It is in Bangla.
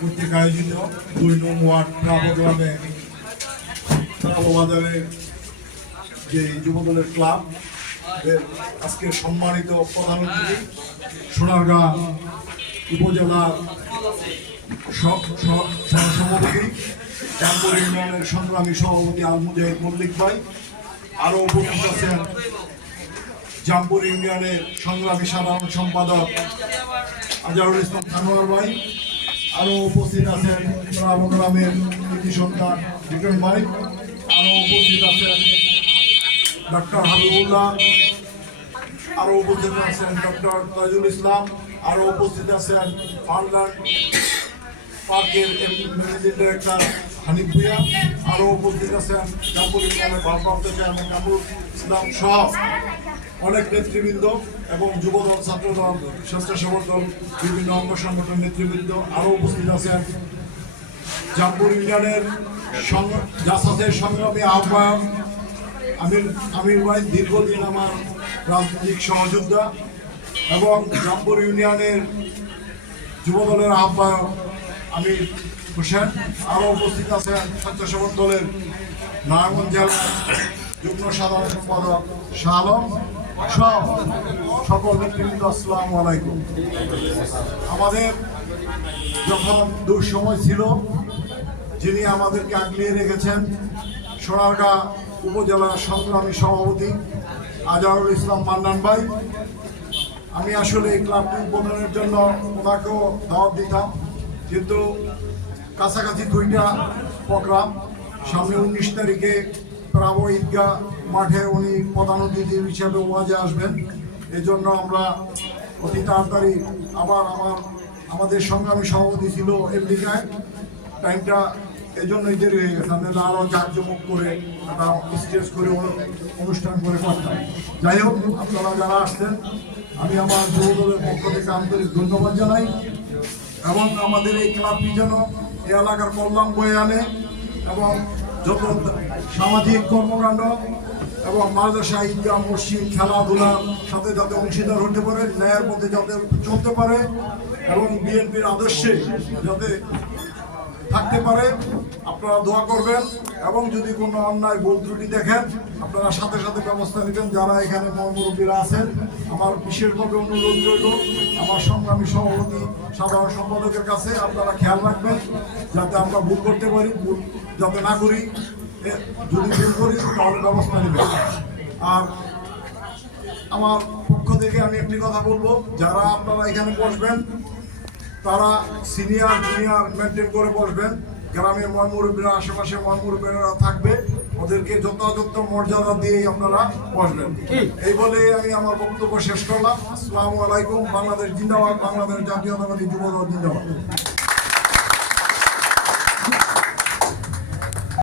কর্তৃক আয়োজিত ২ নং ওয়ার্ড প্রাবগ্রামে বাজারের যে যুবদলের ক্লাব আজকে সম্মানিত প্রধান অতিথি সোনারগাঁ উপজেলার সভাপতি জামপুর ইউনিয়নের সংগ্রামী সভাপতি আল মুজাহিদ মল্লিক ভাই, আরও উপস্থিত আছেন জামপুর ইউনিয়নের সংগ্রামী সাধারণ সম্পাদক আজহারুল ইসলাম সানোয়ার ভাই, আরও উপস্থিত আছেন প্রাবগ্রামের কৃতি সন্তান বিক্রম ভাই, আরও উপস্থিত আছেন ডক্টর হাবিবুল্লাহ, আরও উপস্থিত আছেন ডক্টর তাজুল ইসলাম, আরও উপস্থিত আছেন ফার্মল্যান্ড পার্কের ম্যানেজিং ডিরেক্টর হানিফ ভুইয়া, আরও উপস্থিত আছেন জামপুর ইউনিয়নের ভারপ্রাপ্ত চেয়ারম্যান কামরুল ইসলাম সহ অনেক নেতৃবৃন্দ এবং যুবদল, ছাত্রদল, স্বেচ্ছাসেবক দল, বিভিন্ন অঙ্গ সংগঠন নেতৃবৃন্দ, আরও উপস্থিত আছেন জামপুর ইউনিয়নের জাসাসের সংগ্রামী আহ্বায়ক আমির ভাই, দীর্ঘদিন আমার রাজনৈতিক সহযোদ্ধা, এবং জামপুর ইউনিয়নের যুবদলের আহ্বায়ক আমির হোসেন, আরও উপস্থিত আছেন স্বেচ্ছাসেবক দলের নারায়ণগঞ্জ জেলার যুগ্ম সাধারণ সম্পাদক শাহ আলম সহ সকল নেতৃবৃন্দ। আসসালামু আলাইকুম। আমাদের যখন দুঃসময় ছিল, যিনি আমাদেরকে আগলিয়ে রেখেছেন সোনারগাঁ উপজেলার সংগ্রামী সভাপতি আজহারুল ইসলাম মান্নান ভাই, আমি আসলে এই ক্লাবটি উদ্বোধনের জন্য ওনাকেও দাওয়াত দিতাম, কিন্তু কাছাকাছি 2টা প্রোগ্রাম, সামনে 19 তারিখে প্রাব ঈদগাহ মাঠে উনি প্রধান অতিথি হিসেবে ওয়াজে আসবেন। এই জন্য আমরা অতি তাড়াতাড়ি আবার আমাদের সংগ্রামী সভাপতি ছিল আমেরিকায়, টাইমটা এই জন্যই দেরি হয়ে গেছে, আমরা আরও জাঁকজমক করে একটা স্টেজ করে অনুষ্ঠান করে করতাম। যাই হোক, আপনারা যারা আসছেন আমি আমার যুবদলের পক্ষ থেকে আন্তরিক ধন্যবাদ জানাই, এবং আমাদের এই ক্লাবটি যেন এই এলাকার কল্যাণ বয়ে আনে এবং যত সামাজিক কর্মকাণ্ড এবং মাদ্রাসা, ঈদগাহ, মসজিদ, খেলাধুলার সাথে যাতে অংশীদার হতে পারে, ন্যায়ের পথে যাতে চলতে পারে এবং বিএনপির আদর্শে যাতে থাকতে পারে, আপনারা দোয়া করবেন। এবং যদি কোনো অন্যায় ভুল ত্রুটি দেখেন আপনারা সাথে সাথে ব্যবস্থা নেবেন। যারা এখানে মুরব্বীরা আছেন, আমার বিশেষভাবে অনুরোধ রইল আমার সংগ্রামী সভাপতি সাধারণ সম্পাদকের কাছে, আপনারা খেয়াল রাখবেন যাতে আমরা ভুল করতে পারি, ভুল যাতে না করি, যদি ভুল করি তাহলে ব্যবস্থা নেবেন। আর আমার পক্ষ থেকে আমি একটি কথা বলবো, যারা আপনারা এখানে বসবেন তারা সিনিয়র জুনিয়র মেনটেন করে বসবেন। গ্রামের মুরব্বীরা, আশেপাশে মুরব্বীরা থাকবে, ওদেরকে যথাযথ মর্যাদা দিয়েই আপনারা বসবেন। এই বলে আমি আমার বক্তব্য শেষ করলাম। আসসালামু আলাইকুম। বাংলাদেশ জিন্দাবাদ, বাংলাদেশ জাতীয়তাবাদী যুবদল জিন্দাবাদ।